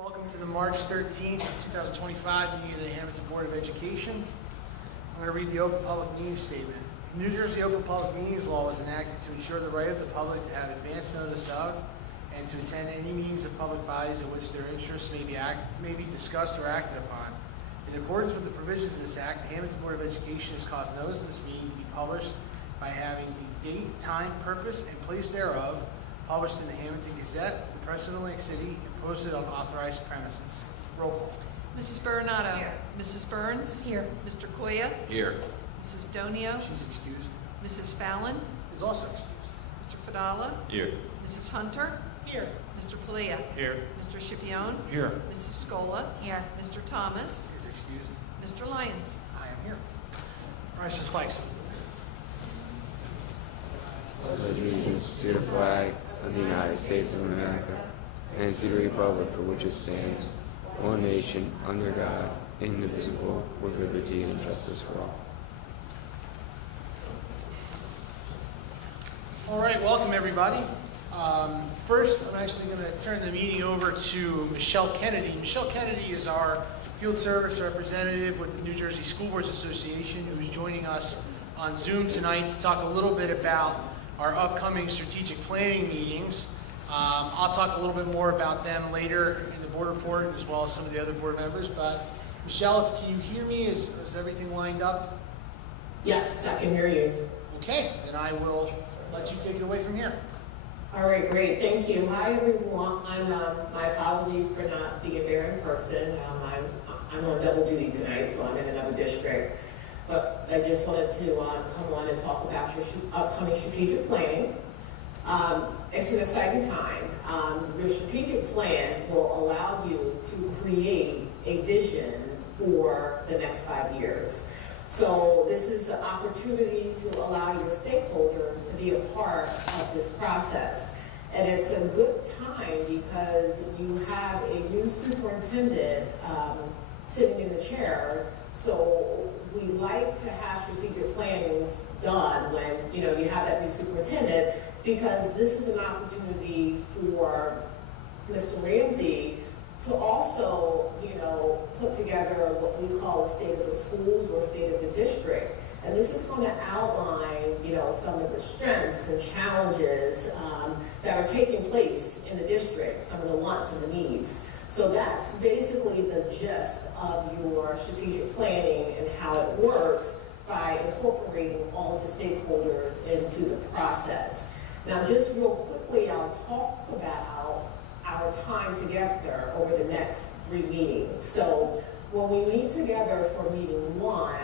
Welcome to the March 13th, 2025 meeting of the Hammonton Board of Education. I'm going to read the Open Public Meetings Statement. The New Jersey Open Public Meetings Law was enacted to ensure the right of the public to have advance notice of and to attend any meetings of public bodies in which their interests may be discussed or acted upon. In accordance with the provisions of this Act, the Hammonton Board of Education has caused notice of this meeting to be published by having the date, time, purpose, and place thereof published in the Hammonton Gazette, the Press of Atlantic City, and posted on authorized premises. Roll call. Mrs. Bernardo. Here. Mrs. Burns. Here. Mr. Koya. Here. Mrs. Donio. She's excused. Mrs. Fallon. Is also excused. Mr. Fadala. Here. Mrs. Hunter. Here. Mr. Palia. Here. Mr. Scipione. Here. Mrs. Scola. Here. Mr. Thomas. Is excused. Mr. Lyons. I am here. All right, Mrs. Fikes. Allegiance to the flag of the United States of America and to the republic for which it stands, one nation, under God, indivisible, with liberty and justice for all. All right, welcome everybody. First, I'm actually going to turn the meeting over to Michelle Kennedy. Michelle Kennedy is our field service representative with the New Jersey School Boards Association, who's joining us on Zoom tonight to talk a little bit about our upcoming strategic planning meetings. I'll talk a little bit more about them later in the board report, as well as some of the other board members. But Michelle, can you hear me? Is everything lined up? Yes, I can hear you. Okay, then I will let you take it away from here. All right, great, thank you. Hi, everyone. My apologies for not being there in person. I'm on double duty tonight, so I'm in another district. But I just wanted to come on and talk about your upcoming strategic planning. It's an exciting time. Your strategic plan will allow you to create a vision for the next 5 years. So this is an opportunity to allow your stakeholders to be a part of this process. And it's a good time because you have a new superintendent sitting in the chair. So we like to have strategic plannings done when you have that new superintendent, because this is an opportunity for Mr. Ramsey to also put together what we call a state of the schools or state of the district. And this is going to outline some of the strengths and challenges that are taking place in the district, some of the wants and the needs. So that's basically the gist of your strategic planning and how it works by incorporating all of the stakeholders into the process. Now, just real quickly, I'll talk about our time together over the next 3 meetings. So when we meet together for meeting 1,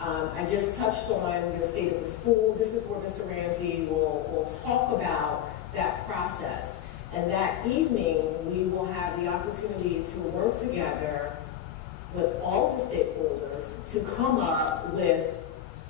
I just touched on your state of the school. This is where Mr. Ramsey will talk about that process. And that evening, we will have the opportunity to work together with all the stakeholders to come up with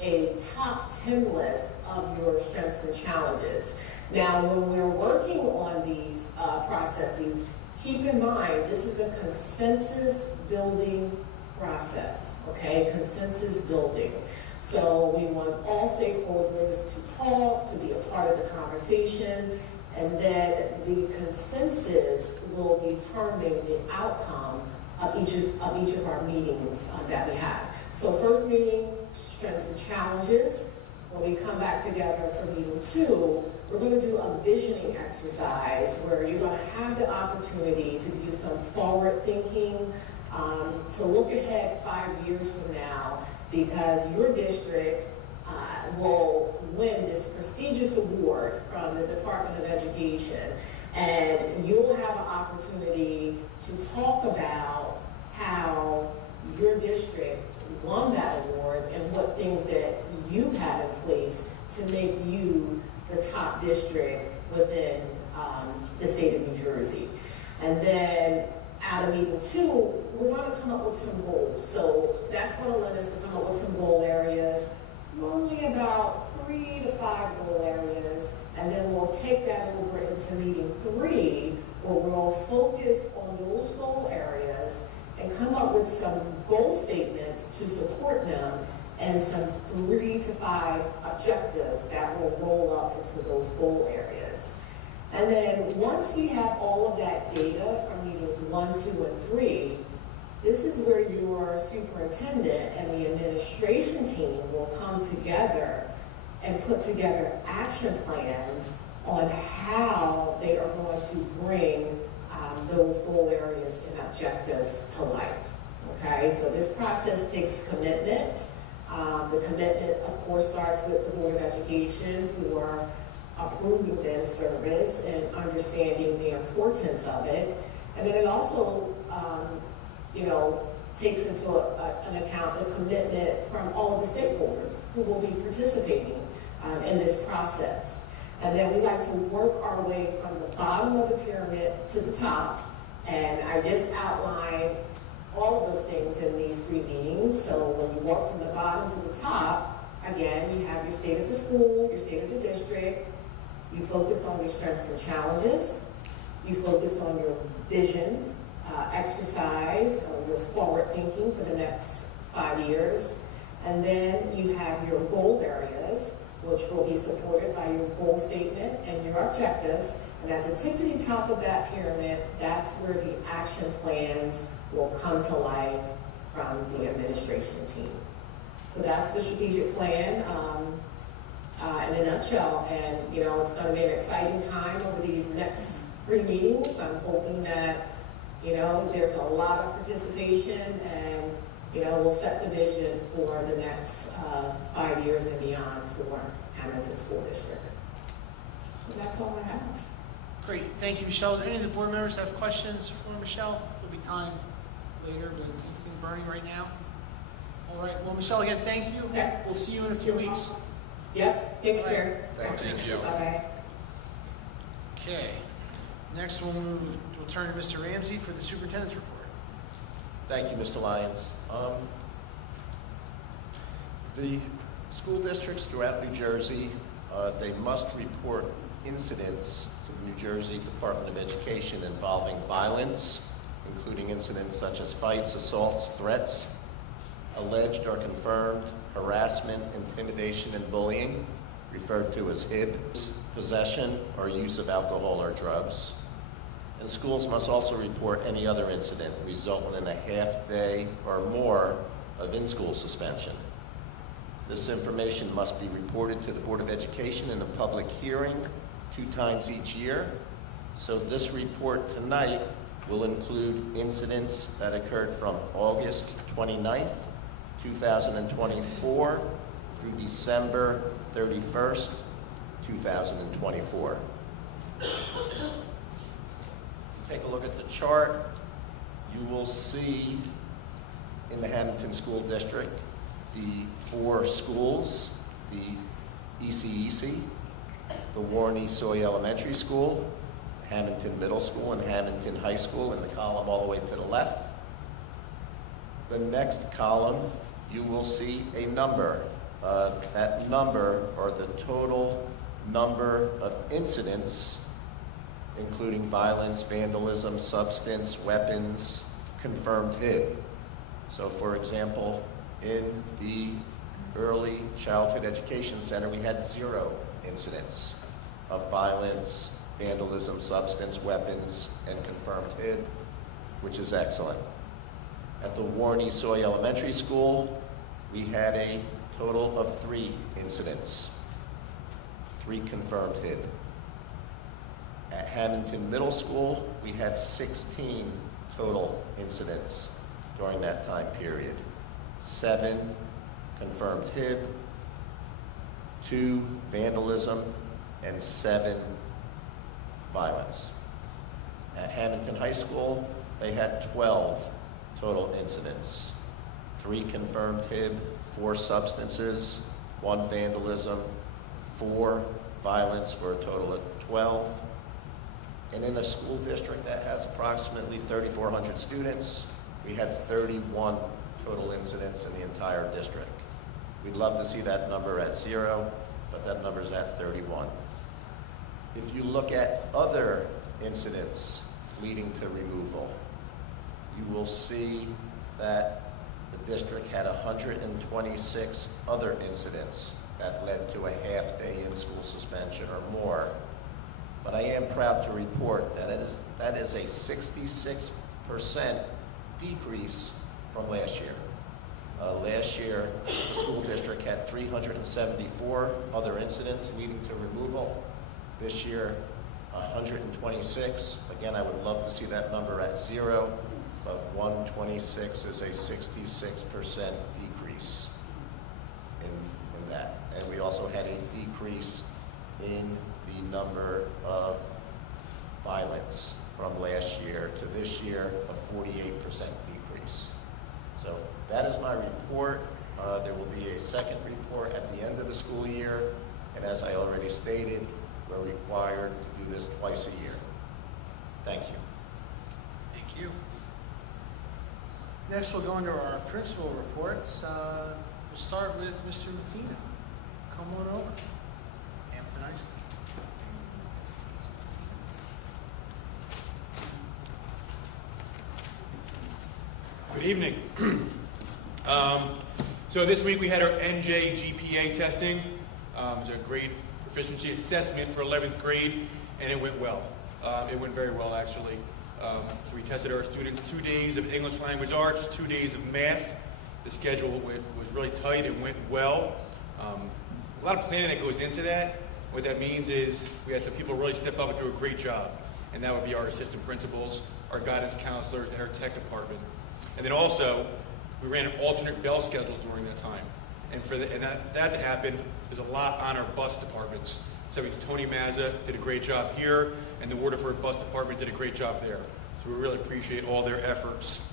a top 10 list of your strengths and challenges. Now, when we're working on these processes, keep in mind, this is a consensus building process, okay? Consensus building. So we want all stakeholders to talk, to be a part of the conversation, and then the consensus will determine the outcome of each of our meetings that we have. So first meeting, strengths and challenges. When we come back together for meeting 2, we're going to do a visioning exercise where you're going to have the opportunity to do some forward thinking, to look ahead 5 years from now, because your district will win this prestigious award from the Department of Education, and you'll have an opportunity to talk about how your district won that award and what things that you have in place to make you the top district within the state of New Jersey. And then out of meeting 2, we're going to come up with some goals. So that's going to let us to come up with some goal areas, normally about 3 to 5 goal areas, and then we'll take that over into meeting 3, where we'll focus on those goal areas and come up with some goal statements to support them and some 3 to 5 objectives that will roll up into those goal areas. And then once we have all of that data from meetings 1, 2, and 3, this is where your superintendent and the administration team will come together and put together action plans on how they are going to bring those goal areas and objectives to life. Okay, so this process takes commitment. The commitment, of course, starts with the Board of Education for approving this service and understanding the importance of it. And then it also, takes into an account the commitment from all of the stakeholders who will be participating in this process. And then we like to work our way from the bottom of the pyramid to the top. And I just outlined all of those things in these 3 meetings. So when you walk from the bottom to the top, again, you have your state of the school, your state of the district. You focus on your strengths and challenges. You focus on your vision, exercise, your forward thinking for the next 5 years. And then you have your goal areas, which will be supported by your goal statement and your objectives. And at the tippity top of that pyramid, that's where the action plans will come to life from the administration team. So that's the strategic plan in a nutshell. And, it's going to be an exciting time over these next 3 meetings. I'm hoping that, there's a lot of participation and, we'll set the vision for the next 5 years and beyond for Hammonton School District. So that's all I have. Great, thank you, Michelle. Any of the board members have questions for Michelle? There'll be time later, but anything burning right now? All right, well, Michelle, again, thank you. Okay. We'll see you in a few weeks. Yep, take care. Thank you. Bye-bye. Okay, next we'll turn to Mr. Ramsey for the superintendent's report. Thank you, Mr. Lyons. The school districts throughout New Jersey, they must report incidents to the New Jersey Department of Education involving violence, including incidents such as fights, assaults, threats, alleged or confirmed harassment, intimidation, and bullying, referred to as HIB, possession or use of alcohol or drugs. And schools must also report any other incident resulting in a half-day or more of in-school suspension. This information must be reported to the Board of Education in a public hearing 2 times each year. So this report tonight will include incidents that occurred from August 29th, 2024 through December 31st, 2024. Take a look at the chart. You will see in the Hammonton School District the 4 schools, the ECEC, the Warren E. Soy Elementary School, Hammonton Middle School, and Hammonton High School in the column all the way to the left. The next column, you will see a number. That number, or the total number of incidents, including violence, vandalism, substance, weapons, confirmed HIB. So for example, in the Early Childhood Education Center, we had 0 incidents of violence, vandalism, substance, weapons, and confirmed HIB, which is excellent. At the Warren E. Soy Elementary School, we had a total of 3 incidents, 3 confirmed HIB. At Hammonton Middle School, we had 16 total incidents during that time period. 7 confirmed HIB, 2 vandalism, and 7 violence. At Hammonton High School, they had 12 total incidents. 3 confirmed HIB, 4 substances, 1 vandalism, 4 violence, for a total of 12. And in the school district that has approximately 3,400 students, we had 31 total incidents in the entire district. We'd love to see that number at 0, but that number's at 31. If you look at other incidents leading to removal, you will see that the district had 126 other incidents that led to a half-day in-school suspension or more. but I am proud to report that that is a 66% decrease from last year. Last year, the school district had 374 other incidents leading to removal. This year, 126. Again, I would love to see that number at 0, but 126 is a 66% decrease in that. And we also had a decrease in the number of violence from last year to this year, a 48% decrease. So that is my report. There will be a second report at the end of the school year, and as I already stated, we're required to do this twice a year. Thank you. Thank you. Next, we'll go into our principal reports. We'll start with Mr. Mattino. Come on over. Hammonton High School. Good evening. So this week we had our NJ GPA testing. It was a grade proficiency assessment for 11th grade, and it went well. It went very well, actually. We tested our students 2 days of English language arts, 2 days of math. The schedule was really tight and went well. A lot of planning that goes into that. What that means is we had some people really step up and do a great job, and that would be our assistant principals, our guidance counselors, and our tech department. And then also, we ran an alternate bell schedule during that time. And for that to happen, there's a lot on our bus departments. So that means Tony Mazza did a great job here, and the Waterford bus department did a great job there. So we really appreciate all their efforts.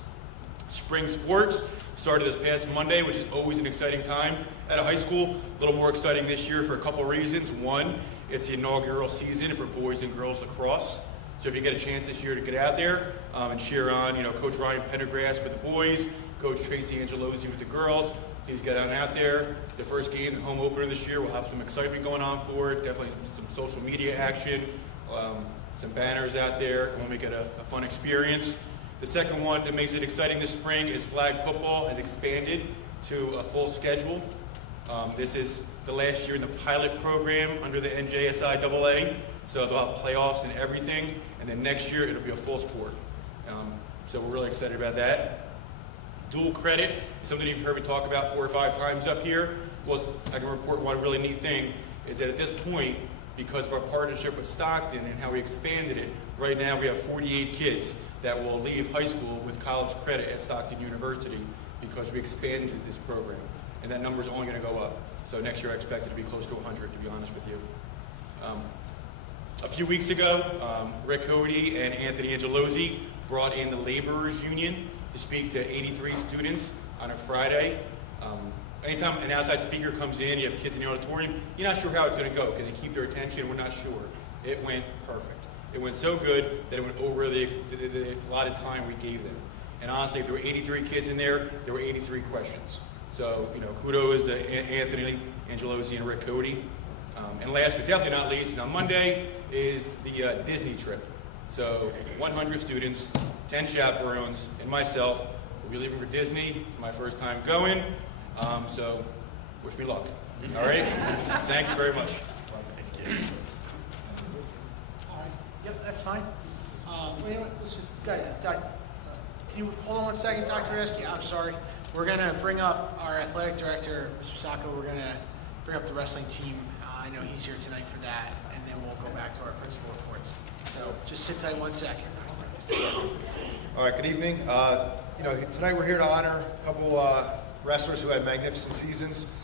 Spring sports started this past Monday, which is always an exciting time at a high school. A little more exciting this year for a couple reasons. One, it's the inaugural season for boys and girls lacrosse. So if you get a chance this year to get out there and cheer on, Coach Ryan Pendergrass with the boys, Coach Tracy Angelosi with the girls, please get on out there. The first game, the home opener this year, will have some excitement going on for it. Definitely some social media action, some banners out there. We'll make it a fun experience. The second one that makes it exciting this spring is flag football has expanded to a full schedule. This is the last year in the pilot program under the NJSIAA. So they'll have playoffs and everything, and then next year it'll be a full sport. So we're really excited about that. Dual credit is something you've heard me talk about 4 or 5 times up here. Well, I can report one really neat thing, is that at this point, because of our partnership with Stockton and how we expanded it, right now we have 48 kids that will leave high school with college credit at Stockton University because we expanded this program. And that number is only going to go up. So next year I expect it to be close to 100, to be honest with you. A few weeks ago, Rick Cody and Anthony Angelosi brought in the Laborers Union to speak to 83 students on a Friday. Anytime an outside speaker comes in, you have kids in the auditorium, you're not sure how it's going to go. Can they keep their attention? We're not sure. It went perfect. It went so good that it went over the allotted time we gave them. And honestly, if there were 83 kids in there were 83 questions. So, kudos to Anthony Angelosi and Rick Cody. And last but definitely not least, on Monday is the Disney trip. So 100 students, 10 chaperones, and myself will be leaving for Disney. It's my first time going, so wish me luck. All right? Thank you very much. All right. Yep, that's fine. Wait a minute. Let's just, Doc, can you hold on 1 second, Dr. Reski? I'm sorry. We're going to bring up our athletic director, Mr. Sacco. We're going to bring up the wrestling team. I know he's here tonight for that, and then we'll go back to our principal reports. So just sit tight 1 second. All right, good evening. Tonight we're here to honor a couple wrestlers who had magnificent seasons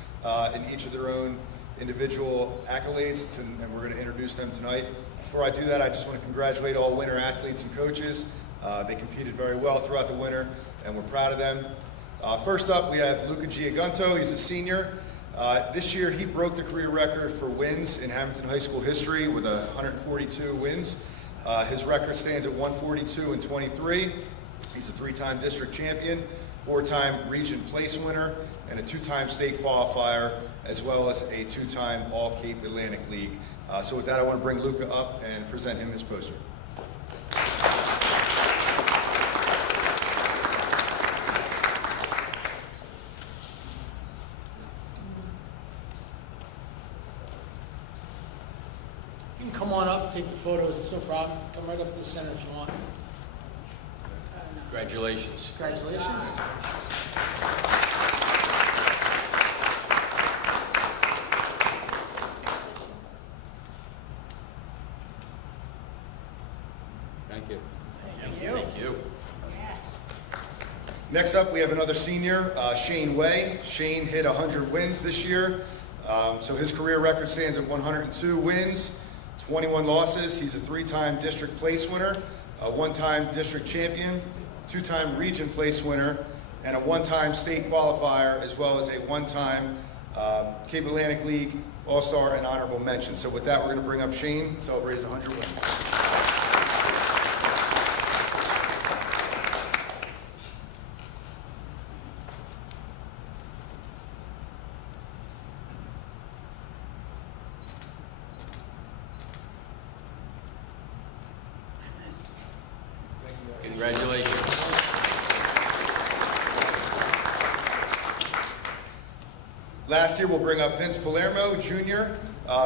in each of their own individual accolades, and we're going to introduce them tonight. Before I do that, I just want to congratulate all winter athletes and coaches. They competed very well throughout the winter, and we're proud of them. First up, we have Luca Giagunto. He's a senior. This year, he broke the career record for wins in Hammonton High School history with 142 wins. His record stands at 142 and 23. He's a 3-time district champion, 4-time region place winner, and a 2-time state qualifier, as well as a 2-time All-Cape Atlantic League. So with that, I want to bring Luca up and present him his poster. You can come on up, take the photos, it's no problem. Come right up to the center if you want. Congratulations. Congratulations. Thank you. Thank you. Thank you. Next up, we have another senior, Shane Way. Shane hit 100 wins this year. So his career record stands at 102 wins, 21 losses. He's a 3-time district place winner, a 1-time district champion, 2-time region place winner, and a 1-time state qualifier, as well as a 1-time Cape Atlantic League All-Star and honorable mention. So with that, we're going to bring up Shane to celebrate his 100 wins. Congratulations. Last year, we'll bring up Vince Palermo, Jr.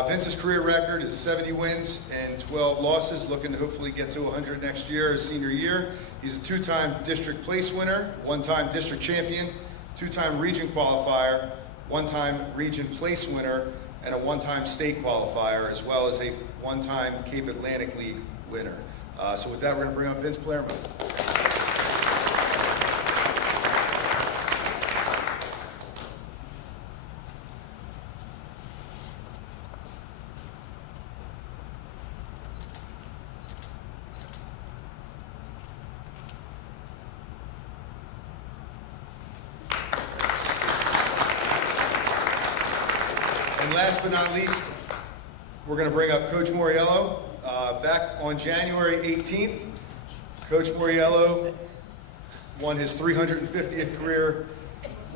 Vince's career record is 70 wins and 12 losses, looking to hopefully get to 100 next year, his senior year. He's a 2-time district place winner, 1-time district champion, 2-time region qualifier, 1-time region place winner, and a 1-time state qualifier, as well as a 1-time Cape Atlantic League winner. So with that, we're going to bring up Vince Palermo. And last but not least, we're going to bring up Coach Moriello. Back on January 18th, Coach Moriello won his 350th career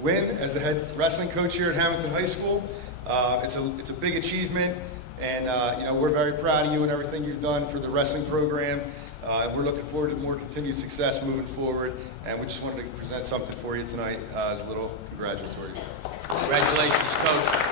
win as the head wrestling coach here at Hammonton High School. It's a big achievement, and we're very proud of you and everything you've done for the wrestling program. We're looking forward to more continued success moving forward, and we just wanted to present something for you tonight as a little congratulatory. Congratulations, Coach.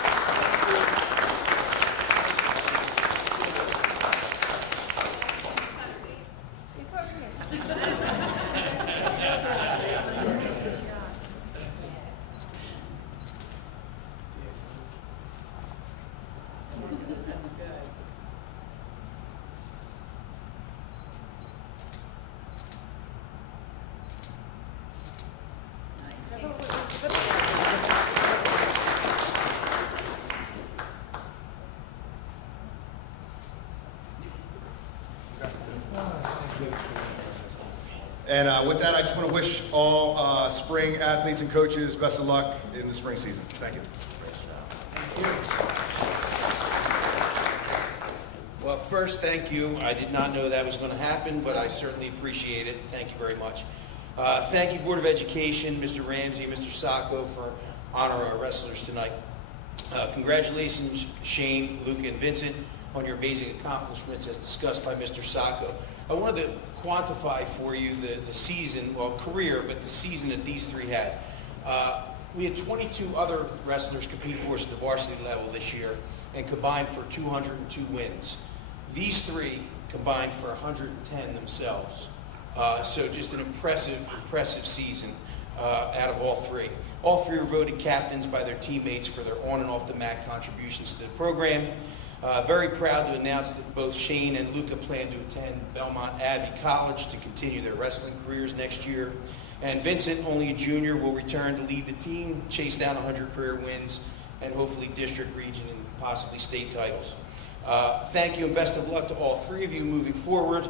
And with that, I just want to wish all spring athletes and coaches best of luck in the spring season. Thank you. Well, first, thank you. I did not know that was going to happen, but I certainly appreciate it. Thank you very much. Thank you, Board of Education, Mr. Ramsey, Mr. Sacco, for honoring our wrestlers tonight. Congratulations, Shane, Luca, and Vincent, on your amazing accomplishments as discussed by Mr. Sacco. I wanted to quantify for you the season, well, career, but the season that these three had. We had 22 other wrestlers compete for us at the varsity level this year and combined for 202 wins. These three combined for 110 themselves. So just an impressive season out of all three. All three were voted captains by their teammates for their on and off the mat contributions to the program. Very proud to announce that both Shane and Luca plan to attend Belmont Abbey College to continue their wrestling careers next year. And Vincent, only a junior, will return to lead the team, chase down 100 career wins, and hopefully district, region, and possibly state titles. Thank you and best of luck to all three of you moving forward.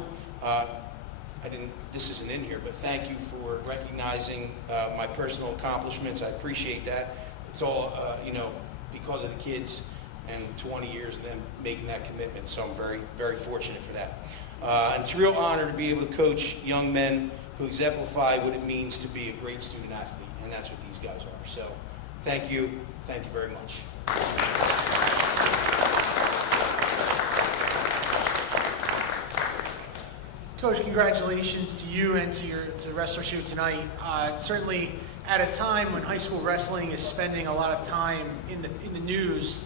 This isn't in here, but thank you for recognizing my personal accomplishments. I appreciate that. It's all, because of the kids and 20 years of them making that commitment, so I'm very, very fortunate for that. And it's a real honor to be able to coach young men who exemplify what it means to be a great student athlete, and that's what these guys are. So thank you very much. Coach, congratulations to you and to the wrestlers here tonight. Certainly, at a time when high school wrestling is spending a lot of time in the news,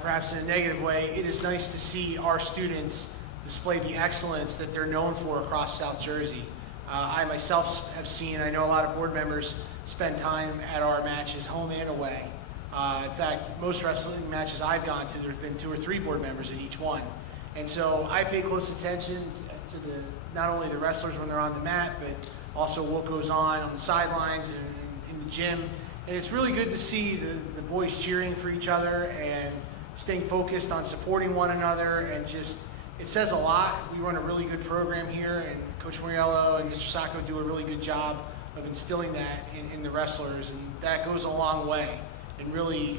perhaps in a negative way, it is nice to see our students display the excellence that they're known for across South Jersey. I myself have seen, I know a lot of board members spend time at our matches, home and away. In fact, most wrestling matches I've gone to, there's been 2 or 3 board members at each one. And so I pay close attention to not only the wrestlers when they're on the mat, but also what goes on the sidelines and in the gym. And it's really good to see the boys cheering for each other and staying focused on supporting one another, and just, it says a lot. We run a really good program here, and Coach Moriello and Mr. Sacco do a really good job of instilling that in the wrestlers, and that goes a long way and really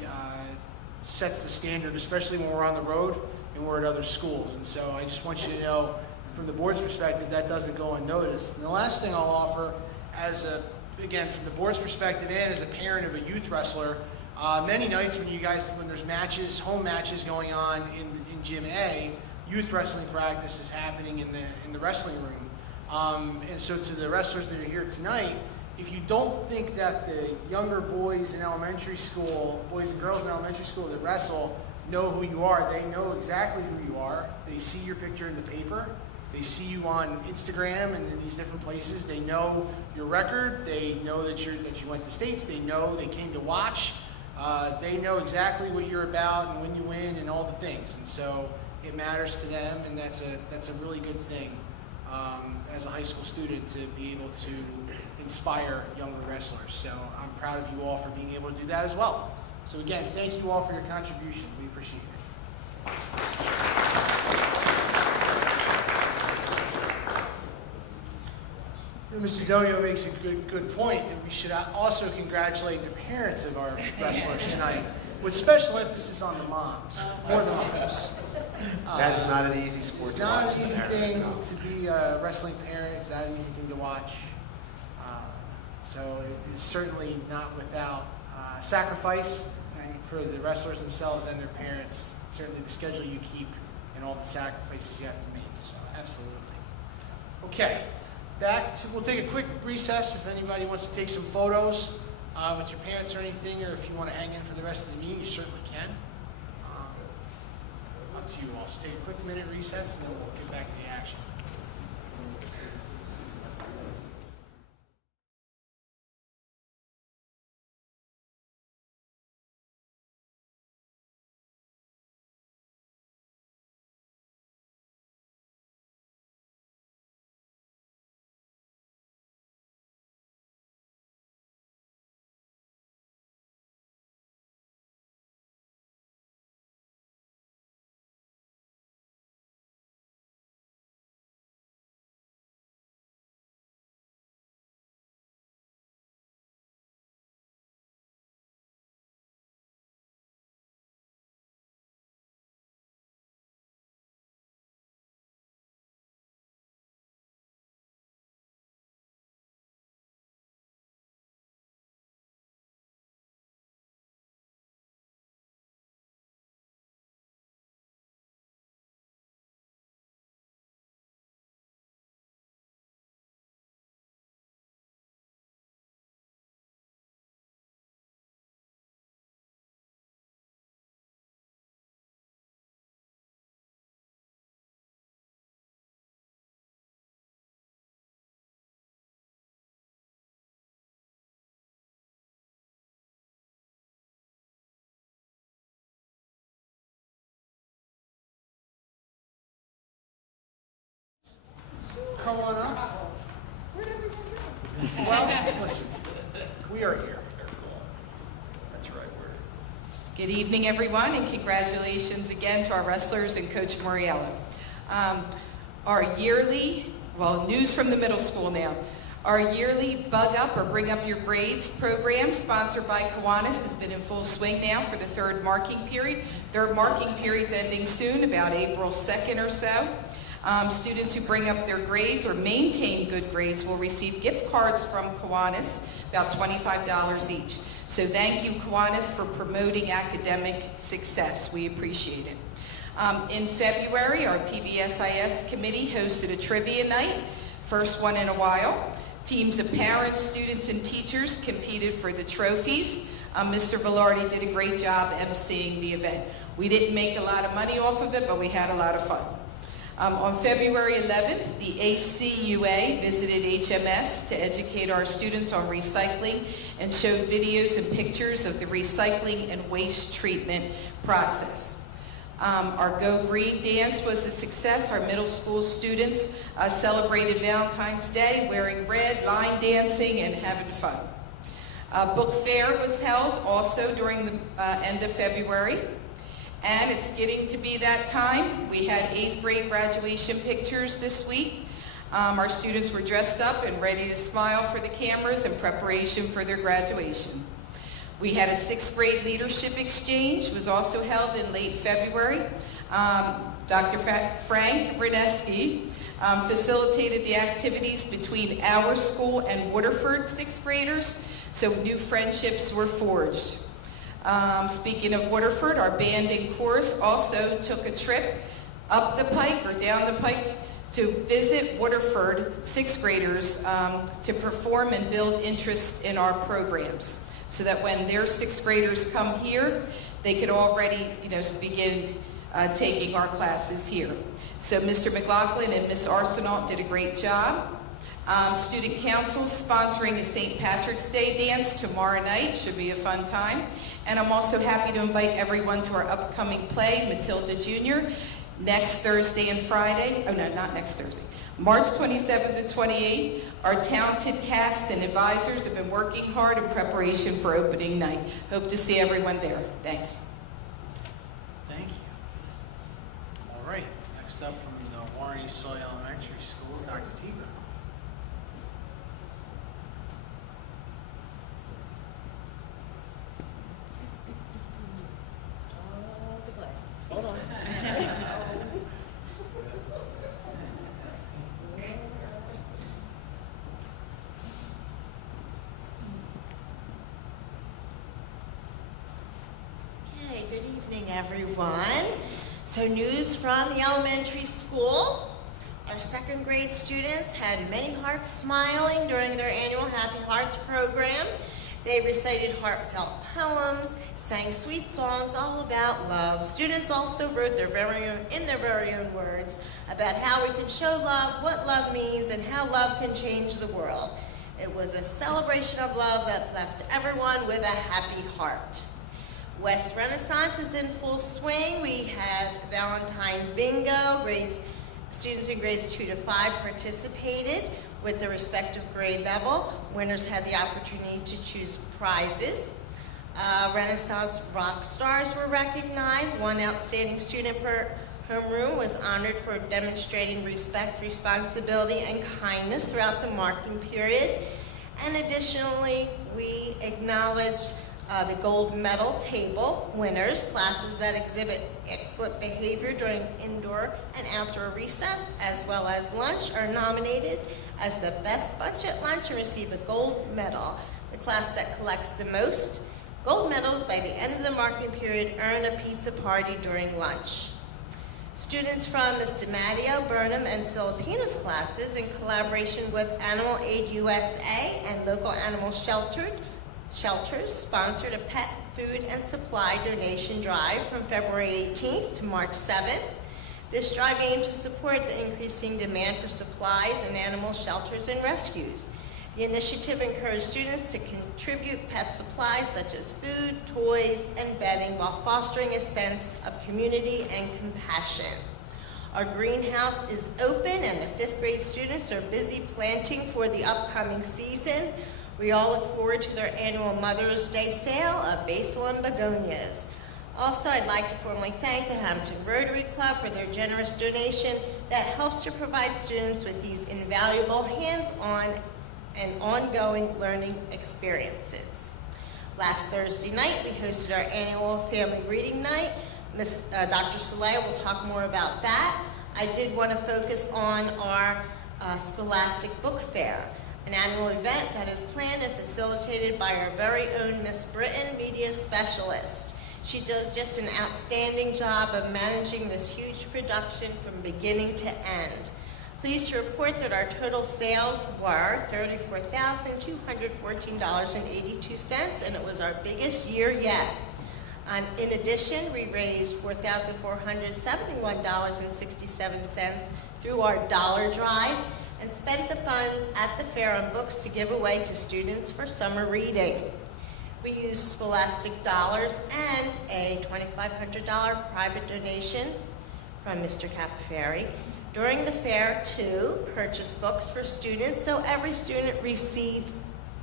sets the standard, especially when we're on the road and we're at other schools. And so I just want you to know, from the board's perspective, that doesn't go unnoticed. And the last thing I'll offer, again, from the board's perspective and as a parent of a youth wrestler, many nights when there's matches, home matches going on in Gym A, youth wrestling practice is happening in the wrestling room. And so to the wrestlers that are here tonight, if you don't think that the younger boys in elementary school, boys and girls in elementary school that wrestle know who you are, they know exactly who you are. They see your picture in the paper. They see you on Instagram and in these different places. They know your record. They know that you went to states. They know they came to watch. They know exactly what you're about and when you win and all the things. And so it matters to them, and that's a really good thing as a high school student, to be able to inspire younger wrestlers. So I'm proud of you all for being able to do that as well. So again, thank you all for your contribution. We appreciate it. Mr. Doyo makes a good point, and we should also congratulate the parents of our wrestlers tonight, with special emphasis on the moms, for the moms. That is not an easy sport It's to watch not an as a easy parent. thing to be a wrestling parent. It's not an easy thing to watch. So it is certainly not without sacrifice for the wrestlers themselves and their parents. Certainly the schedule you keep and all the sacrifices you have to make. So absolutely. Okay, we'll take a quick recess if anybody wants to take some photos with your parents or anything, or if you want to hang in for the rest of the meeting, you certainly can. Up to you all. So take a quick minute recess, and then we'll get back to the action. Come on up. Well, listen, we are here. That's right. Good evening, everyone, and congratulations again to our wrestlers and Coach Moriello. Our yearly, news from the middle school now. Our yearly Bug Up or Bring Up Your Grades program, sponsored by Kiwanis, has been in full swing now for the third marking period. Third marking period's ending soon, about April 2nd or so. Students who bring up their grades or maintain good grades will receive gift cards from Kiwanis, about $25 each. So thank you, Kiwanis, for promoting academic success. We appreciate it. In February, our PBSIS committee hosted a trivia night, first one in a while. Teams of parents, students, and teachers competed for the trophies. Mr. Velarde did a great job emceeing the event. We didn't make a lot of money off of it, but we had a lot of fun. On February 11th, the ACUA visited HMS to educate our students on recycling and showed videos and pictures of the recycling and waste treatment process. Our Go Green dance was a success. Our middle school students celebrated Valentine's Day wearing red, line dancing, and having fun. Book fair was held also during the end of February. And it's getting to be that time. We had 8th grade graduation pictures this week. Our students were dressed up and ready to smile for the cameras in preparation for their graduation. We had a 6th grade leadership exchange, was also held in late February. Dr. Frank Reneski facilitated the activities between our school and Waterford 6th graders, so new friendships were forged. Speaking of Waterford, our band and chorus also took a trip up the pike or down the pike to visit Waterford 6th graders to perform and build interest in our programs, so that when their 6th graders come here, they could already, begin taking our classes here. So Mr. McLaughlin and Miss Arsenault did a great job. Student Council sponsoring a St. Patrick's Day dance tomorrow night. Should be a fun time. And I'm also happy to invite everyone to our upcoming play, Matilda Jr., next Thursday and Friday. Oh, no, not next Thursday. March 27th and 28th. Our talented cast and advisors have been working hard in preparation for opening night. Hope to see everyone there. Thanks. Thank you. All right, next up from the Warren East Soy Elementary School, Dr. Tieber. The glasses. Hold on. Okay, good evening, everyone. So news from the elementary school. Our 2nd grade students had many hearts smiling during their annual Happy Hearts program. They recited heartfelt poems, sang sweet songs all about love. Students also wrote their very own words about how we can show love, what love means, and how love can change the world. It was a celebration of love that left everyone with a happy heart. West Renaissance is in full swing. We had Valentine Bingo. Students in grades 2 to 5 participated with their respective grade level. Winners had the opportunity to choose prizes. Renaissance rock stars were recognized. One outstanding student per homeroom was honored for demonstrating respect, responsibility, and kindness throughout the marking period. And additionally, we acknowledged the gold medal table winners. Classes that exhibit excellent behavior during indoor and outdoor recess, as well as lunch, are nominated as the best bunch at lunch and receive a gold medal. The class that collects the most gold medals by the end of the marking period earn a pizza party during lunch. Students from Ms. DiMatteo, Burnham, and Filipina's classes, in collaboration with Animal Aid USA and local animal shelters, sponsored a pet food and supply donation drive from February 18th to March 7th. This drive aims to support the increasing demand for supplies in animal shelters and rescues. The initiative encouraged students to contribute pet supplies such as food, toys, and bedding while fostering a sense of community and compassion. Our greenhouse is open and the 5th grade students are busy planting for the upcoming season. We all look forward to their annual Mother's Day sale of basil and begonias. Also, I'd like to formally thank the Hammonton Rotary Club for their generous donation that helps to provide students with these invaluable hands-on and ongoing learning experiences. Last Thursday night, we hosted our annual family reading night. Dr. Soleil will talk more about that. I did want to focus on our Scholastic Book Fair, an annual event that is planned and facilitated by our very own Miss Britton, media specialist. She does just an outstanding job of managing this huge production from beginning to end. Pleased to report that our total sales were $34,214.82, and it was our biggest year yet. In addition, we raised $4,471.67 through our dollar drive and spent the funds at the fair on books to give away to students for summer reading. We used Scholastic Dollars and a $2,500 private donation from Mr. Capaferri during the fair to purchase books for students, so every student received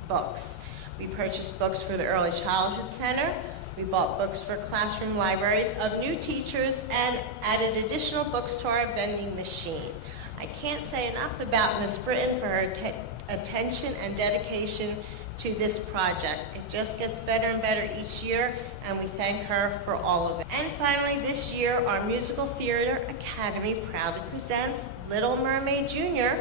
books. We purchased books for the Early Childhood Center. We bought books for classroom libraries of new teachers and added additional books to our vending machine. I can't say enough about Ms. Britton for her attention and dedication to this project. It just gets better and better each year, and we thank her for all of it. And finally, this year, our Musical Theater Academy proudly presents Little Mermaid Jr.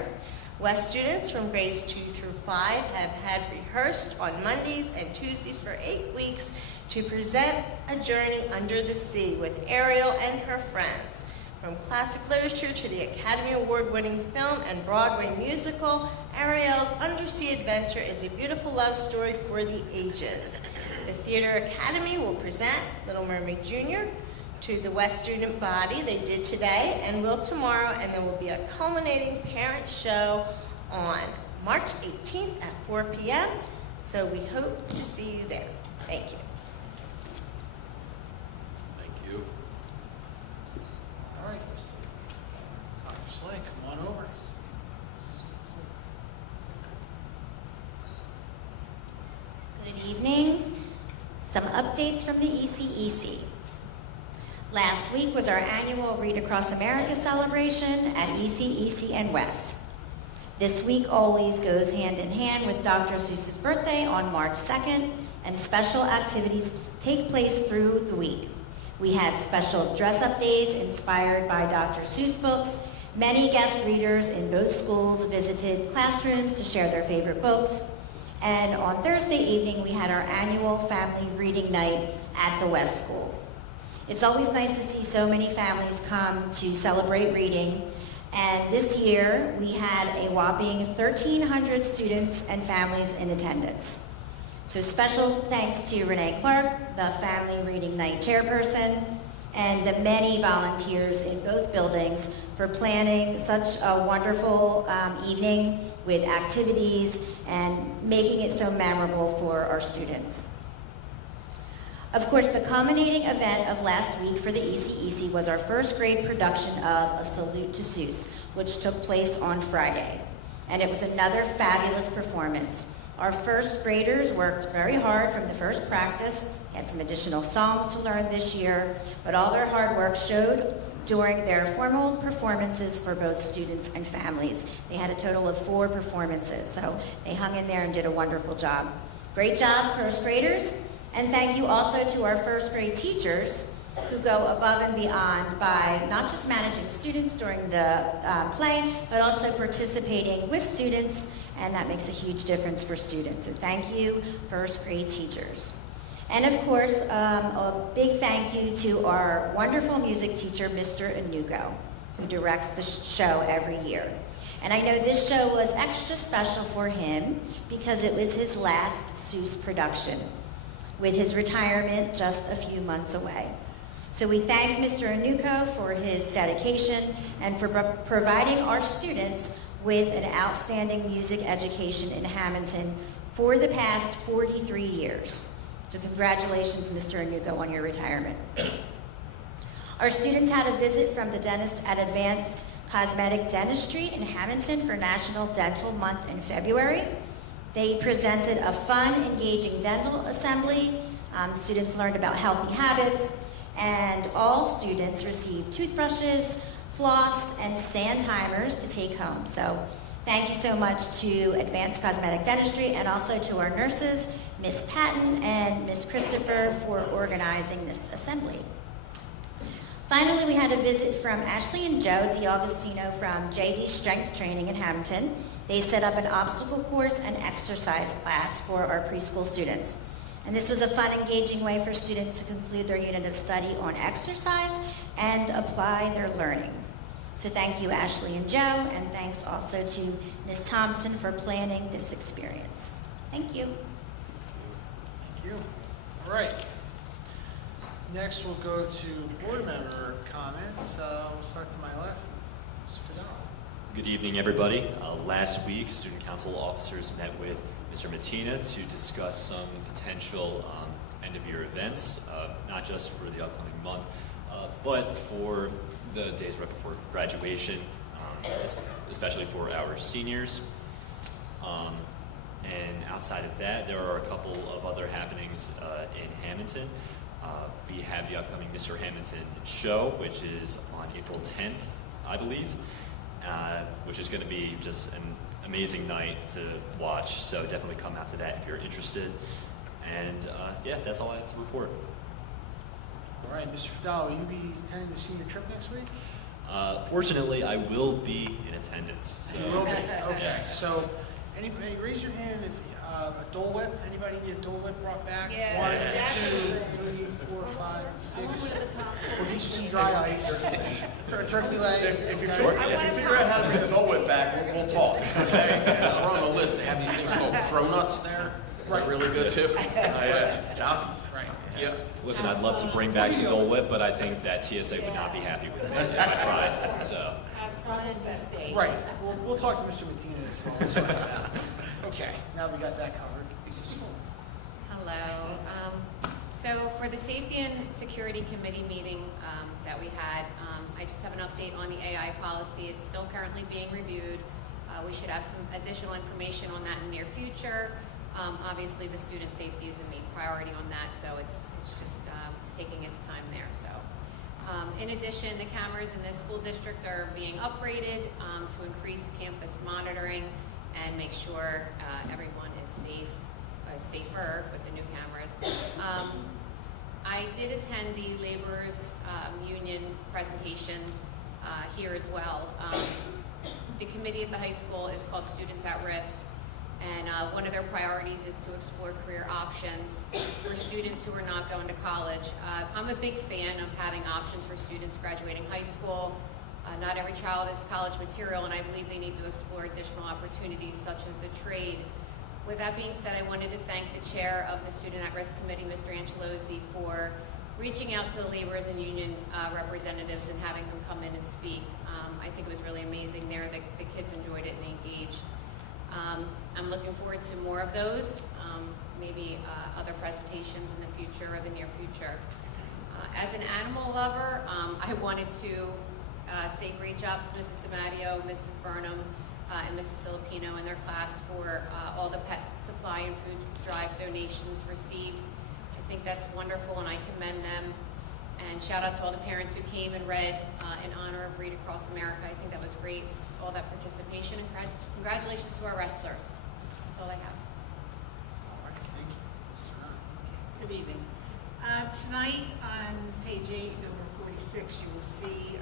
West students from grades 2 through 5 have had rehearsed on Mondays and Tuesdays for 8 weeks to present a journey under the sea with Ariel and her friends. From classic literature to the Academy Award-winning film and Broadway musical, Ariel's undersea adventure is a beautiful love story for the ages. The Theater Academy will present Little Mermaid Jr. to the West student body. They did today and will tomorrow, and there will be a culminating parent show on March 18th at 4 p.m. So we hope to see you there. Thank you. Thank you. All right. Dr. Slay, come on over. Good evening. Some updates from the ECEC. Last week was our annual Read Across America celebration at ECEC and West. This week always goes hand in hand with Dr. Seuss's birthday on March 2nd, and special activities take place through the week. We had special dress-up days inspired by Dr. Seuss books. Many guest readers in both schools visited classrooms to share their favorite books. And on Thursday evening, we had our annual family reading night at the West School. It's always nice to see so many families come to celebrate reading. And this year, we had a whopping 1,300 students and families in attendance. So special thanks to Renee Clark, the Family Reading Night chairperson, and the many volunteers in both buildings for planning such a wonderful evening with activities and making it so memorable for our students. Of course, the culminating event of last week for the ECEC was our first grade production of A Salute to Seuss, which took place on Friday. And it was another fabulous performance. Our first graders worked very hard from the first practice, had some additional songs to learn this year, but all their hard work showed during their formal performances for both students and families. They had a total of 4 performances, so they hung in there and did a wonderful job. Great job, first graders, and thank you also to our first grade teachers who go above and beyond by not just managing students during the play, but also participating with students, and that makes a huge difference for students. So thank you, first grade teachers. And of course, a big thank you to our wonderful music teacher, Mr. Anugo, who directs the show every year. And I know this show was extra special for him because it was his last Seuss production, with his retirement just a few months away. So we thank Mr. Anugo for his dedication and for providing our students with an outstanding music education in Hammonton for the past 43 years. So congratulations, Mr. Anugo, on your retirement. Our students had a visit from the dentist at Advanced Cosmetic Dentistry in Hammonton for National Dental Month in February. They presented a fun, engaging dental assembly. Students learned about healthy habits, and all students received toothbrushes, floss, and sand timers to take home. So thank you so much to Advanced Cosmetic Dentistry and also to our nurses, Miss Patton and Miss Christopher, for organizing this assembly. Finally, we had a visit from Ashley and Joe D'Augustino from JD Strength Training in Hammonton. They set up an obstacle course and exercise class for our preschool students. And this was a fun, engaging way for students to conclude their unit of study on exercise and apply their learning. So thank you, Ashley and Joe, and thanks also to Ms. Thompson for planning this experience. Thank you. Thank you. All right. Next, we'll go to board member comments. We'll start to my left. Mr. Fidel. Good evening, everybody. Last week, student council officers met with Mr. Mattina to discuss some potential end-of-year events, not just for the upcoming month, but for the days right before graduation, especially for our seniors. And outside of that, there are a couple of other happenings in Hammonton. We have the upcoming Mr. Hammonton show, which is on April 10th, I believe, which is going to be just an amazing night to watch. So definitely come out to that if you're interested. And yeah, that's all I have to report. All right, Mr. Fidel, will you be attending the senior trip next week? Fortunately, I will be in attendance. So. You will be. Okay. So, anybody raise your hand if a Dole Whip? Anybody get a Dole Whip brought back? Yeah, 1, definitely. 2, 3, 4, 5, 6. We'll get you some dry ice. Turkey leg. If you figure out how to bring the Dole Whip back, we'll talk. Okay? We're on the list. They have these things called cronuts there. They're really good too. Jockeys. Right. Yeah. Listen, I'd love to bring back some Dole Whip, but I think that TSA would not be happy with me if I tried. So. Have fun and be safe. Right. We'll talk to Mr. Mattina as well. We'll sort that out. Okay. Now we got that covered. Lisa School. Hello. So for the Safety and Security Committee meeting that we had, I just have an update on the AI policy. It's still currently being reviewed. We should have some additional information on that in the near future. Obviously, the student safety is the main priority on that, so it's just taking its time there. So, in addition, the cameras in the school district are being upgraded to increase campus monitoring and make sure everyone is safer with the new cameras. I did attend the laborers union presentation here as well. The committee at the high school is called Students at Risk, and one of their priorities is to explore career options for students who are not going to college. I'm a big fan of having options for students graduating high school. Not every child is college material, and I believe they need to explore additional opportunities such as the trade. With that being said, I wanted to thank the chair of the Student at Risk Committee, Mr. Angelosi, for reaching out to the laborers and union representatives and having them come in and speak. I think it was really amazing there. The kids enjoyed it and engaged. I'm looking forward to more of those, maybe other presentations in the future or the near future. As an animal lover, I wanted to say great job to Mrs. DiMatteo, Mrs. Burnham, and Mrs. Filipino and their class for all the pet supply and food drive donations received. I think that's wonderful, and I commend them. And shout out to all the parents who came and read in honor of Read Across America. I think that was great, all that participation, and congratulations to our wrestlers. That's all I have. All right. Thank you. Ms. Serrano. Good evening. Tonight on page 8, number 46, you will see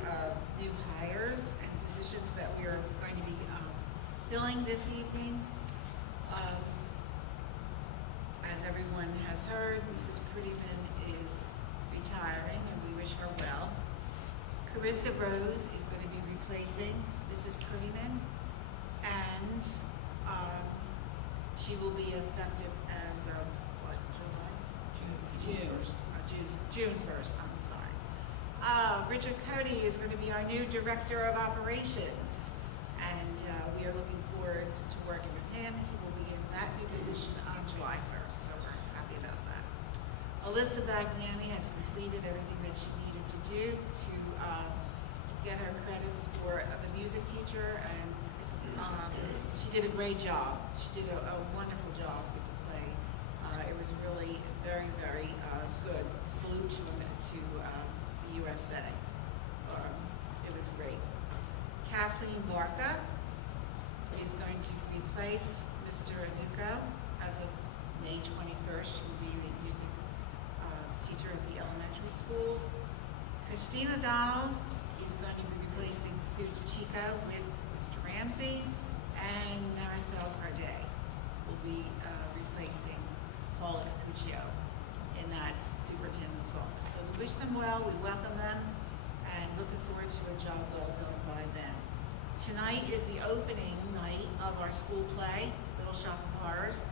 new hires and positions that we are going to be filling this evening. As everyone has heard, Mrs. Prettyman is retiring, and we wish her well. Carissa Rose is going to be replacing Mrs. Prettyman, and she will be effective as of what, July? June 1st, I'm sorry. Richard Cody is going to be our new Director of Operations, and we are looking forward to working with him. He will be in that new position on July 1st, so we're happy about that. Alyssa Bagliani has completed everything that she needed to do to get her credits for the music teacher, and she did a great job. She did a wonderful job with the play. It was really very, very good. Salute to the USA. It was great. Kathleen Barca is going to replace Mr. Anuko as of May 21st. She will be the music teacher at the elementary school. Christina Donald is going to be replacing Sue DeChico with Mr. Ramsey, and Maricel Cardet will be replacing Paula Capuccio in that superintendent's office. So we wish them well, we welcome them, and looking forward to a job well done by tonight is the opening night of our school play, Little Shop of Horrors.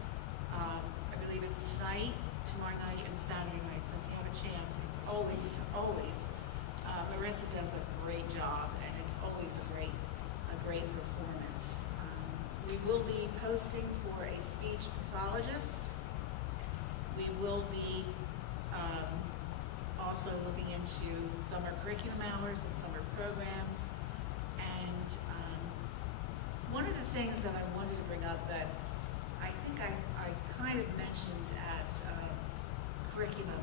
I believe it's tonight, tomorrow night, and Saturday night, so if you have a chance, it's always, Marissa does a great job, and it's always a great performance. We will be posting for a speech pathologist. We will be also looking into summer curriculum hours and summer programs. And one of the things that I wanted to bring up that I think I kind of mentioned at curriculum.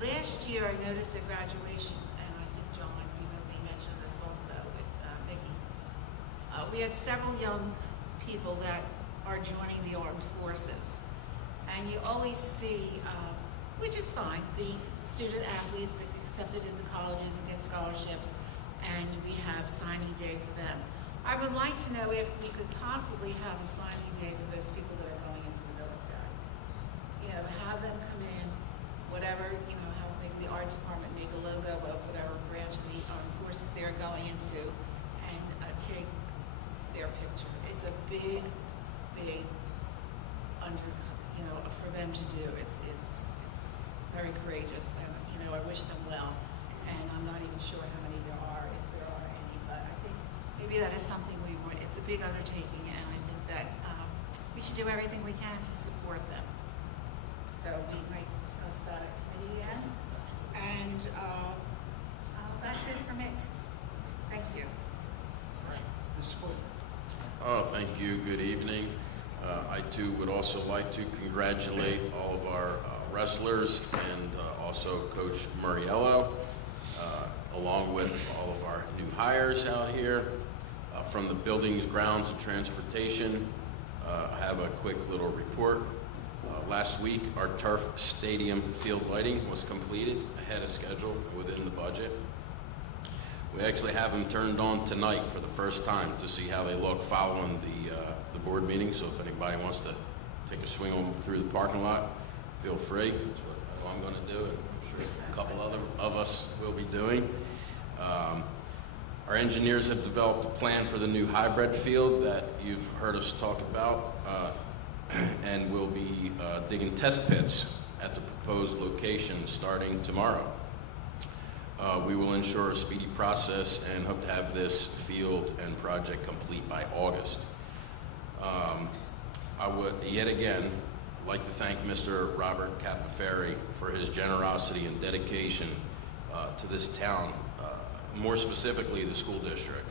Last year I noticed at graduation, and I think John, you may mention this also with Mickey. We had several young people that are joining the armed forces. And you always see, which is fine, the student athletes that get accepted into colleges and get scholarships, and we have signing day for them. I would like to know if we could possibly have a signing day for those people that are going into the military. You know, have them come in, whatever, you know, have maybe the art department make a logo of whatever branch of the armed forces they're going into, and take their picture. It's a big for them to do. It's very courageous, and you know, I wish them well. And I'm not even sure how many there are, if there are any, but I think maybe that is something it's a big undertaking, and I think that we should do everything we can to support them. So we might discuss that at committee again. And that's it for me. Thank you. All right, Mr. Boyd. Oh, thank you. Good evening. I too would also like to congratulate all of our wrestlers and also Coach Muriello, along with all of our new hires out here. From the buildings, grounds, and transportation, I have a quick little report. Last week, our turf stadium field lighting was completed ahead of schedule within the budget. We actually have them turned on tonight for the first time to see how they look following the board meeting. So if anybody wants to take a swing on through the parking lot, feel free. That's what I'm going to do, and I'm sure a couple other of us will be doing. Our engineers have developed a plan for the new hybrid field that you've heard us talk about, and we'll be digging test pits at the proposed location starting tomorrow. We will ensure a speedy process and hope to have this field and project complete by August. I would, yet again, like to thank Mr. Robert Capaferri for his generosity and dedication to this town, more specifically the school district.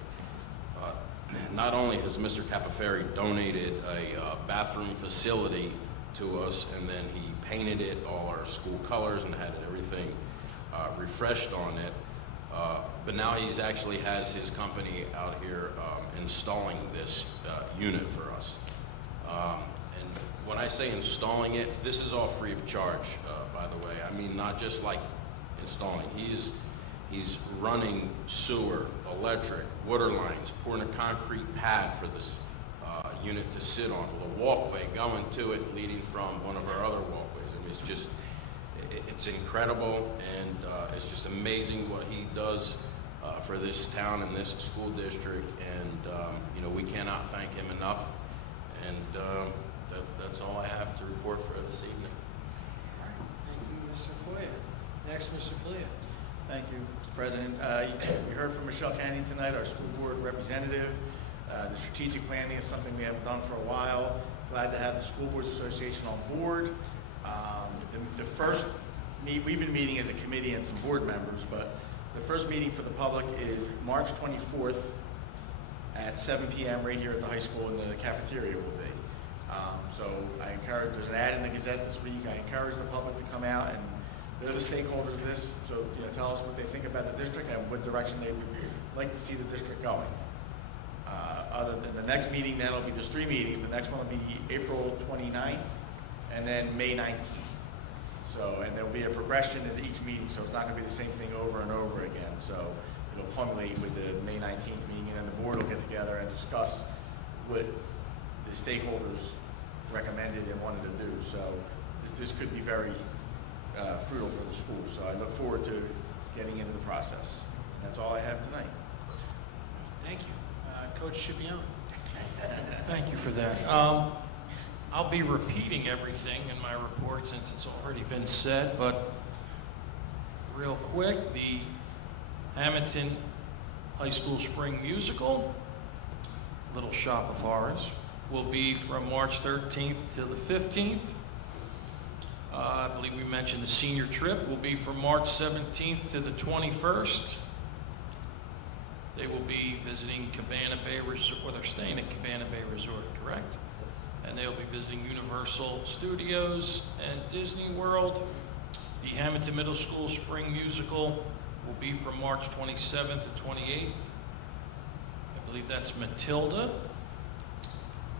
Not only has Mr. Capaferri donated a bathroom facility to us, and then he painted it all our school colors and had everything refreshed on it, but now he's actually has his company out here installing this unit for us. And when I say installing it, this is all free of charge, by the way. I mean, not just like installing. He's running sewer, electric, water lines, pouring a concrete pad for this unit to sit on, with a walkway going to it leading from one of our other walkways. I mean, it's incredible, and it's just amazing what he does for this town and this school district, and you know, we cannot thank him enough. And that's all I have to report for this evening. All right, thank you, Mr. Foya. Next, Mr. Kalia. Thank you, Mr. President. We heard from Michelle Canning tonight, our school board representative. The strategic planning is something we haven't done for a while. Glad to have the School Boards Association on board. The first we've been meeting as a committee and some board members, but the first meeting for the public is March 24th at 7 p.m. right here at the high school, in the cafeteria will be. So I encourage, there's an ad in the Gazette this week. I encourage the public to come out, and they're the stakeholders of this, so you know, tell us what they think about the district and what direction they would like to see the district going. Other than the next meeting, then there's 3 meetings. The next one will be April 29th and then May 19th. So, and there'll be a progression in each meeting, so it's not going to be the same thing over and over again. So it'll culminate with the May 19th meeting, and then the board will get together and discuss what the stakeholders recommended and wanted to do. So this could be very fruitful for the school. So I look forward to getting into the process. That's all I have tonight. Thank you. Coach Scipione. Thank you for that. I'll be repeating everything in my report since it's already been said, but real quick, the Hammonton High School Spring Musical, Little Shop of Horrors, will be from March 13th to the 15th. I believe we mentioned the senior trip will be from March 17th to the 21st. They will be visiting Cabana Bay Resort, or they're staying at Cabana Bay Resort, correct? And they'll be visiting Universal Studios and Disney World. The Hammonton Middle School Spring Musical will be from March 27th to 28th. I believe that's Matilda.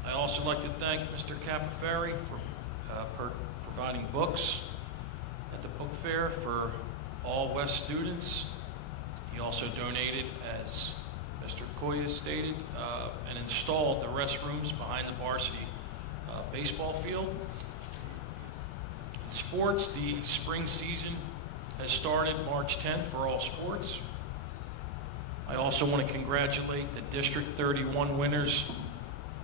I also like to thank Mr. Capaferri for providing books at the book fair for all West students. He also donated, as Mr. Koya stated, and installed the restrooms behind the varsity baseball field. In sports, the spring season has started March 10th for all sports. I also want to congratulate the District 31 winners,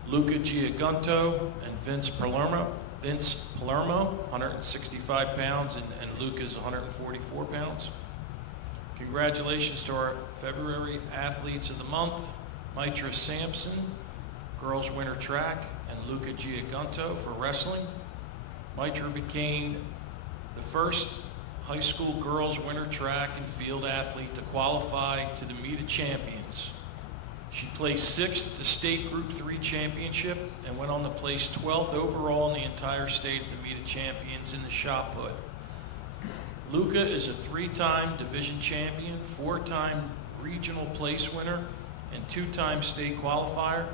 Luca Giagunto and Vince Palermo. Vince Palermo, 165 pounds, and Luca's 144 pounds. Congratulations to our February Athletes of the Month, Mitra Sampson, girls winter track, and Luca Giagunto for wrestling. Mitra became the first high school girls winter track and field athlete to qualify to the Meet of Champions. She placed 6th at the state Group 3 championship and went on to place 12th overall in the entire state at the Meet of Champions in the shot put. Luca is a 3-time division champion, 4-time regional place winner, and 2-time state qualifier,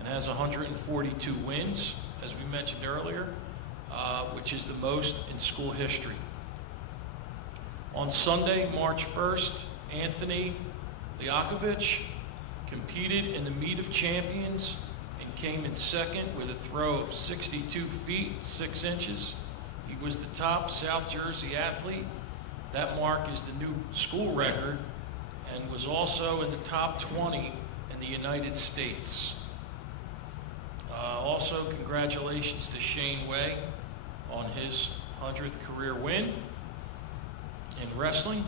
and has 142 wins, as we mentioned earlier, which is the most in school history. On Sunday, March 1st, Anthony Liakovich competed in the Meet of Champions and came in second with a throw of 62 feet, 6 inches. He was the top South Jersey athlete. That mark is the new school record and was also in the top 20 in the United States. Also, congratulations to Shane Way on his 100th career win in wrestling.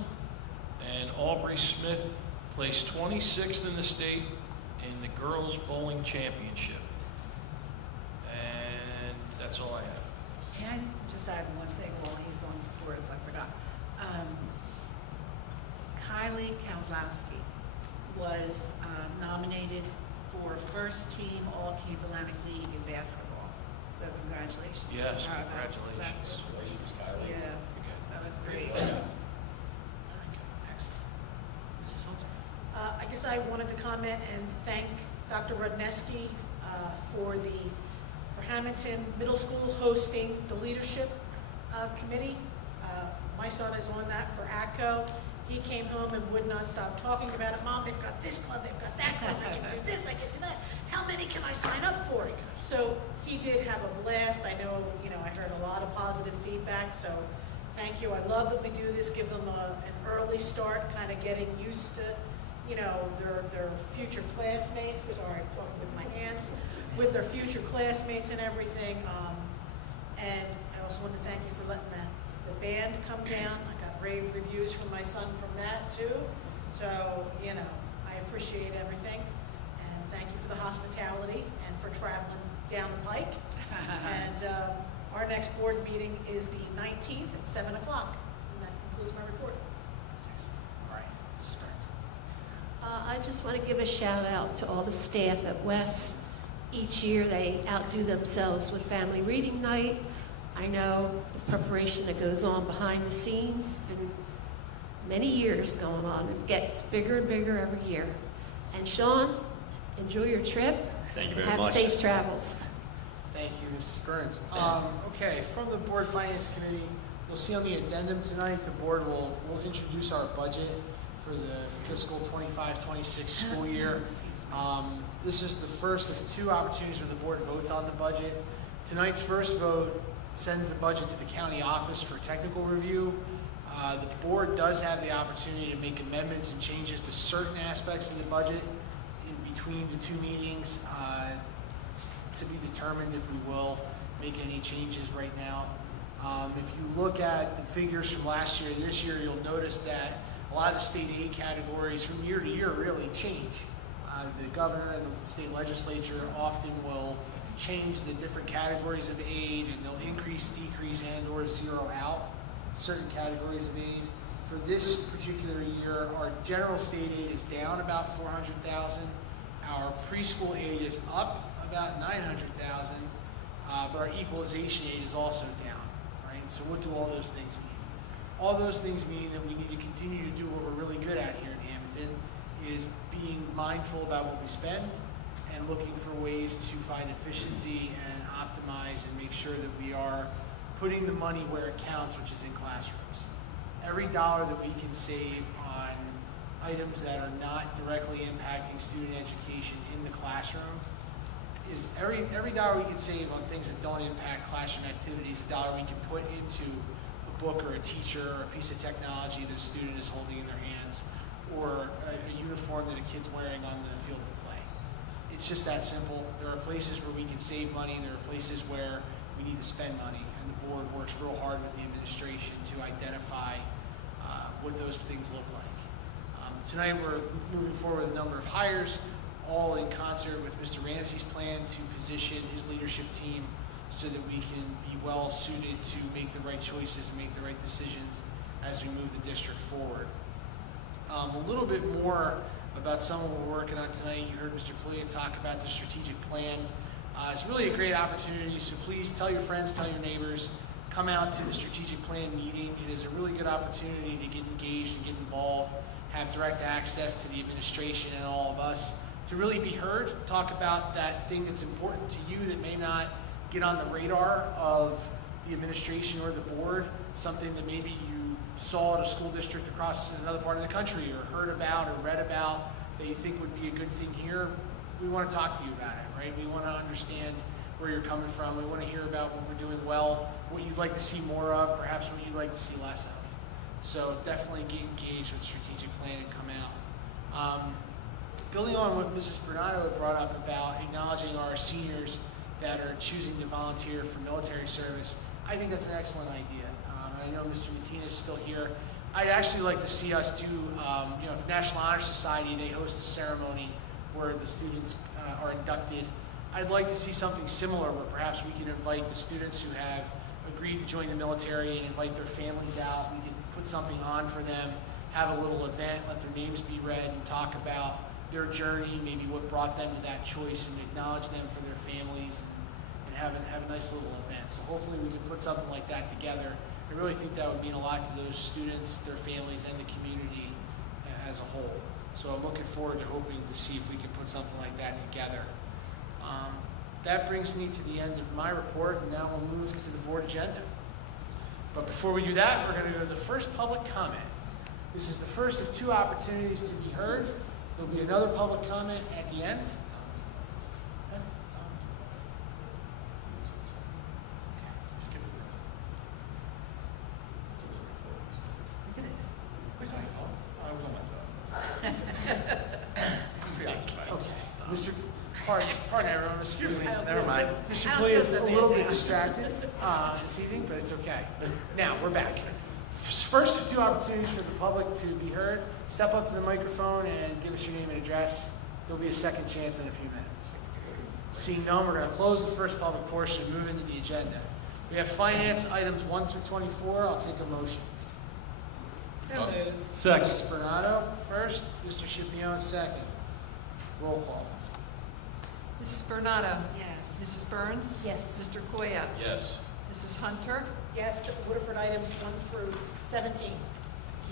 And Aubrey Smith placed 26th in the state in the girls bowling championship. And that's all I have. Can I just add one thing while he's on sports? I forgot. Kylie Kozlowski was nominated for first team All-Cape Atlantic League in basketball. So congratulations. Yes, to her. congratulations. Yeah, that was great. I guess I wanted to comment and thank Dr. Rudneski for Hammonton Middle School hosting the leadership committee. My son is on that for ACCO. He came home and would not stop talking about it. Mom, they've got this club, they've got that club, I can do this, I can do that. How many can I sign up for? So he did have a blast. I know, I heard a lot of positive feedback, so thank you. I love that we do this, give them an early start, kind of getting used to, their future classmates. Sorry, I'm talking with my hands. With their future classmates and everything. And I also want to thank you for letting the band come down. I got rave reviews from my son from that too. So, I appreciate everything. And thank you for the hospitality and for traveling down the pike. And our next board meeting is the 19th at 7 o'clock. And that concludes my report. All right, Mrs. Burns. I just want to give a shout out to all the staff at West. Each year they outdo themselves with family reading night. I know the preparation that goes on behind the scenes. It's been many years going on. It gets bigger and bigger every year. And Sean, enjoy your trip. Thank you very Have much. safe travels. Thank you, Mrs. Burns. Okay, from the Board Finance Committee, you'll see on the addendum tonight, the board will introduce our budget for the fiscal 25-26 school year. This is the first of 2 opportunities where the board votes on the budget. Tonight's first vote sends the budget to the county office for technical review. The board does have the opportunity to make amendments and changes to certain aspects of the budget in between the two meetings to be determined if we will make any changes right now. If you look at the figures from last year to this year, you'll notice that a lot of the state aid categories from year to year really change. The governor and the state legislature often will change the different categories of aid, and they'll increase, decrease, and or zero out certain categories of aid. For this particular year, our general state aid is down about $400,000. Our preschool aid is up about $900,000, but our equalization aid is also down, right? So what do all those things mean? All those things mean that we need to continue to do what we're really good at here in Hammonton, is being mindful about what we spend and looking for ways to find efficiency and optimize and make sure that we are putting the money where it counts, which is in classrooms. Every dollar that we can save on items that are not directly impacting student education in the classroom is every dollar we can save on things that don't impact classroom activities, a dollar we can put into a book or a teacher or a piece of technology that a student is holding in their hands, or a uniform that a kid's wearing on the field of play. It's just that simple. There are places where we can save money, and there are places where we need to spend money, and the board works real hard with the administration to identify what those things look like. Tonight we're moving forward with a number of hires, all in concert with Mr. Ramsey's plan to position his leadership team so that we can be well suited to make the right choices and make the right decisions as we move the district forward. A little bit more about some of what we're working on tonight. You heard Mr. Paglia talk about the strategic plan. It's really a great opportunity, so please tell your friends, tell your neighbors, come out to the strategic plan meeting. It is a really good opportunity to get engaged and get involved, have direct access to the administration and all of us, to really be heard, talk about that thing that's important to you that may not get on the radar of the administration or the board, something that maybe you saw at a school district across another part of the country or heard about or read about that you think would be a good thing here. We want to talk to you about it, right? We want to understand where you're coming from. We want to hear about what we're doing well, what you'd like to see more of, perhaps what you'd like to see less of. So definitely get engaged with strategic plan and come out. Building on what Mrs. Bernardo had brought up about acknowledging our seniors that are choosing to volunteer for military service, I think that's an excellent idea. I know Mr. Matina is still here. I'd actually like to see us do, for National Honor Society, they host a ceremony where the students are inducted. I'd like to see something similar where perhaps we can invite the students who have agreed to join the military and invite their families out. We can put something on for them, have a little event, let their names be read, and talk about their journey, maybe what brought them to that choice, and acknowledge them for their families, and have a nice little event. So hopefully we can put something like that together. I really think that would mean a lot to those students, their families, and the community as a whole. So I'm looking forward to hoping to see if we can put something like that together. That brings me to the end of my report, and now we'll move to the board agenda. But before we do that, we're going to go to the first public comment. This is the first of two opportunities to be heard. There'll be another public comment at the end. I was on my phone. Okay. Mr. Pardon everyone, excuse me. Never mind. Mr. Paglia is a little bit distracted this evening, but it's okay. Now, we're back. First of two opportunities for the public to be heard. Step up to the microphone and give us your name and address. There'll be a second chance in a few minutes. Seeing none, we're going to close the first public portion and move into the agenda. We have finance items 1 through 24. I'll take a motion. Second. Mrs. Bernardo first, Mr. Scipione second. Roll call. Mrs. Bernardo? Yes. Mrs. Burns? Yes. Mr. Koya? Yes. Mrs. Hunter? Yes to Woodford items 1 through 17. Thank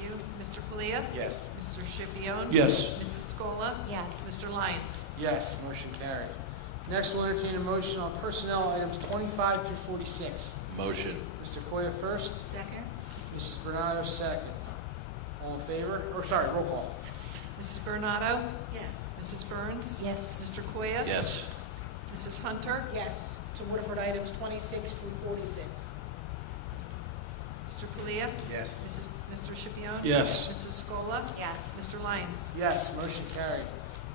you. Mr. Paglia? Yes. Mr. Scipione? Yes. Mrs. Scola? Yes. Mr. Lyons? Yes, motion carried. Next, we'll entertain a motion on personnel items 25 through 46. Motion. Mr. Koya first, Second? Mrs. Bernardo second. All in favor? Roll call. Mrs. Bernardo? Yes. Mrs. Burns? Yes. Mr. Koya? Yes. Mrs. Hunter? Yes to Woodford items 26 through 46. Mr. Paglia? Yes. Mr. Scipione? Yes. Mrs. Scola? Yes. Mr. Lyons? Yes, motion carried.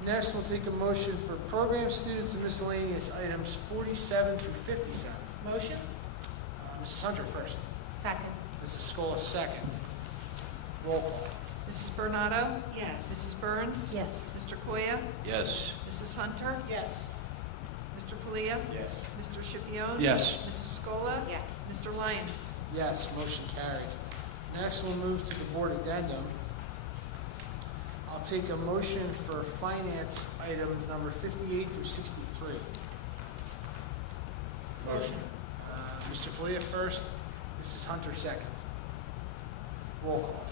Next, we'll take a motion for program students and miscellaneous items 47 through 57. Motion? Mrs. Hunter first. Second. Mrs. Scola second. Roll call. Mrs. Bernardo? Yes. Mrs. Burns? Yes. Mr. Koya? Yes. Mrs. Hunter? Yes. Mr. Palia? Yes. Mr. Scipione? Yes. Mrs. Scola? Yes. Mr. Lyons? Yes, motion carried. Next, we'll move to the board addendum. I'll take a motion for finance items number 58 through 63. Motion. Mr. Palia first, Mrs. Hunter second. Roll call.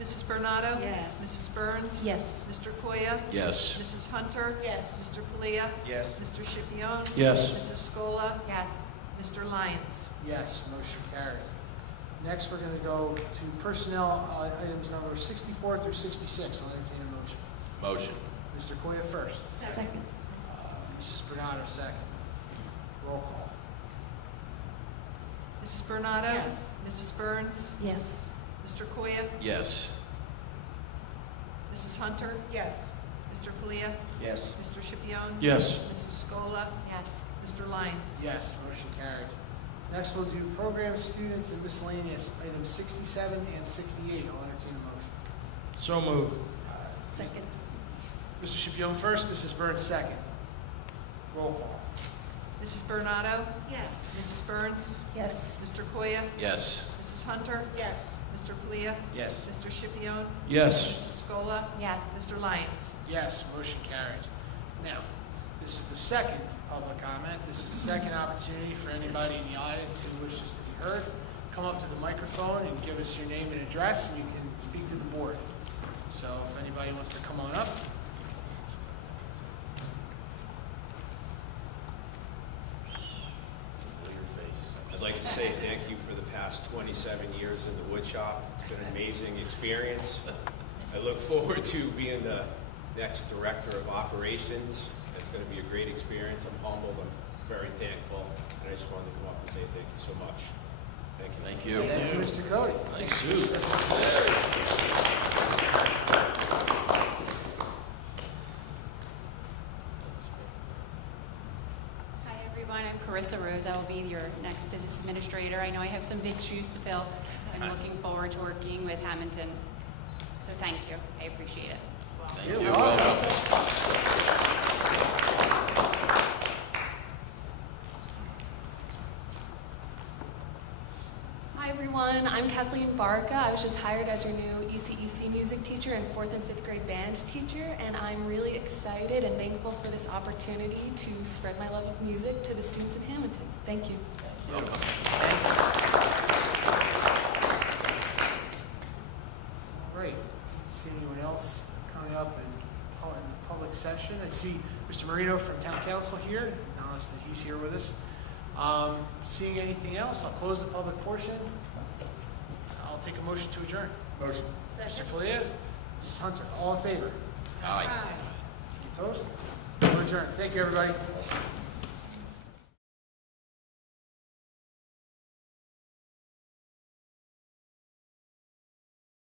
Mrs. Bernardo? Yes. Mrs. Burns? Yes. Mr. Koya? Yes. Mrs. Hunter? Yes. Mr. Palia? Yes. Mr. Scipione? Yes. Mrs. Scola? Yes. Mr. Lyons? Yes, motion carried. Next, we're going to go to personnel items number 64 through 66. I'll entertain a motion. Motion. Mr. Koya first. Second. Mrs. Bernardo second. Roll call. Mrs. Bernardo? Yes. Mrs. Burns? Yes. Mr. Koya? Yes. Mrs. Hunter? Yes. Mr. Palia? Yes. Mr. Scipione? Yes. Mrs. Scola? Yes. Mr. Lyons? Yes, motion carried. Next, we'll do program students and miscellaneous items 67 and 68. I'll entertain a motion. So moved. Second. Mr. Scipione first, Mrs. Burns second. Roll call. Mrs. Bernardo? Yes. Mrs. Burns? Yes. Mr. Koya? Yes. Mrs. Hunter? Yes. Mr. Palia? Yes. Mr. Scipione? Yes. Mrs. Scola? Yes. Mr. Lyons? Yes, motion carried. Now, this is the second public comment. This is the second opportunity for anybody in the audience who wishes to be heard. Come up to the microphone and give us your name and address, and you can speak to the board. So if anybody wants to come on up. I'd like to say thank you for the past 27 years in the wood shop. It's been an amazing experience. I look forward to being the next director of operations. It's going to be a great experience. I'm humbled. I'm very thankful. And I just wanted to come up and say thank you so much. Thank you. Thank you. Thank you, Mr. Cody. Hi everyone, I'm Carissa Rose. I will be your next business administrator. I know I have some big shoes to fill. I'm looking forward to working with Hammonton. So thank you. I appreciate it. Thank you. Welcome. Hi everyone, I'm Kathleen Barca. I was just hired as your new ECEC music teacher and 4th and 5th grade band teacher, and I'm really excited and thankful for this opportunity to spread my love of music to the students of Hammonton. Thank you. Welcome. Great. See anyone else coming up in public session? I see Mr. Marino from Town Council here. Acknowledge that he's here with us. Seeing anything else, I'll close the public portion. I'll take a motion to adjourn. Motion. Mr. Palia, Mrs. Hunter, all in favor? Aye. Any opposed? We're adjourned. Thank you, everybody.